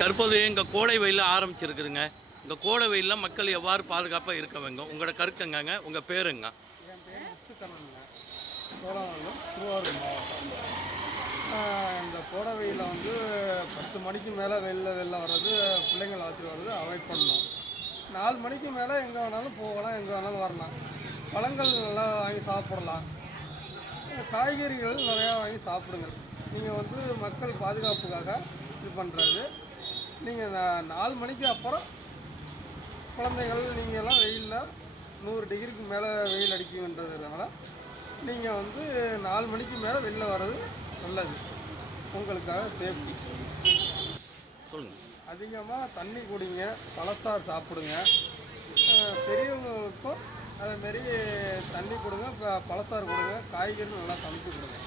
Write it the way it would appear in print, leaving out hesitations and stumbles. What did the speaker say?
தற்போது இங்கே கோடை வெயில் ஆரம்பிச்சிருக்குதுங்க. இந்த கோடை வெயிலில் மக்கள் எவ்வாறு பாதுகாப்பாக இருக்க வேண்டும்? உங்களோட கருத்துங்கங்க, உங்கள் பேருங்க? என் பேர் முத்துக்கண்ணனுங்க. சோழவரம், திருவாரூர் மாவட்டம். இந்த கோடை வெயிலில் 10 மணிக்கு மேலே வெளில வர்றது, பிள்ளைங்களை அழைச்சிட்டு வர்றது அவாய்ட் பண்ணணும். 4 மணிக்கு மேலே எங்கே வேணாலும் போகலாம், எங்கே வேணாலும் வரலாம். பழங்கள் நல்லா வாங்கி சாப்பிடலாம். காய்கறிகள் நிறையா வாங்கி சாப்பிடுங்க. நீங்கள் மக்கள் பாதுகாப்புக்காக இது பண்ணுறது. நீங்கள் 4 மணிக்கு அப்புறம் குழந்தைகள் நீங்கள்லாம் வெயிலில் 100 டிகிரிக்கு மேலே வெயில் அடிக்குன்றதுனால நீங்கள் 4 மணிக்கு மேலே வெளில வர்றது நல்லது, உங்களுக்காக சேஃப்டி. சொல்லுங்கள். அதிகமாக தண்ணி குடிங்க, பழச்சாறு சாப்பிடுங்க. பெரியவங்களுக்கும் அதேமாரி தண்ணி கொடுங்க, பழச்சாறு கொடுங்க, காய்கறி நல்லா சமைச்சு கொடுங்க.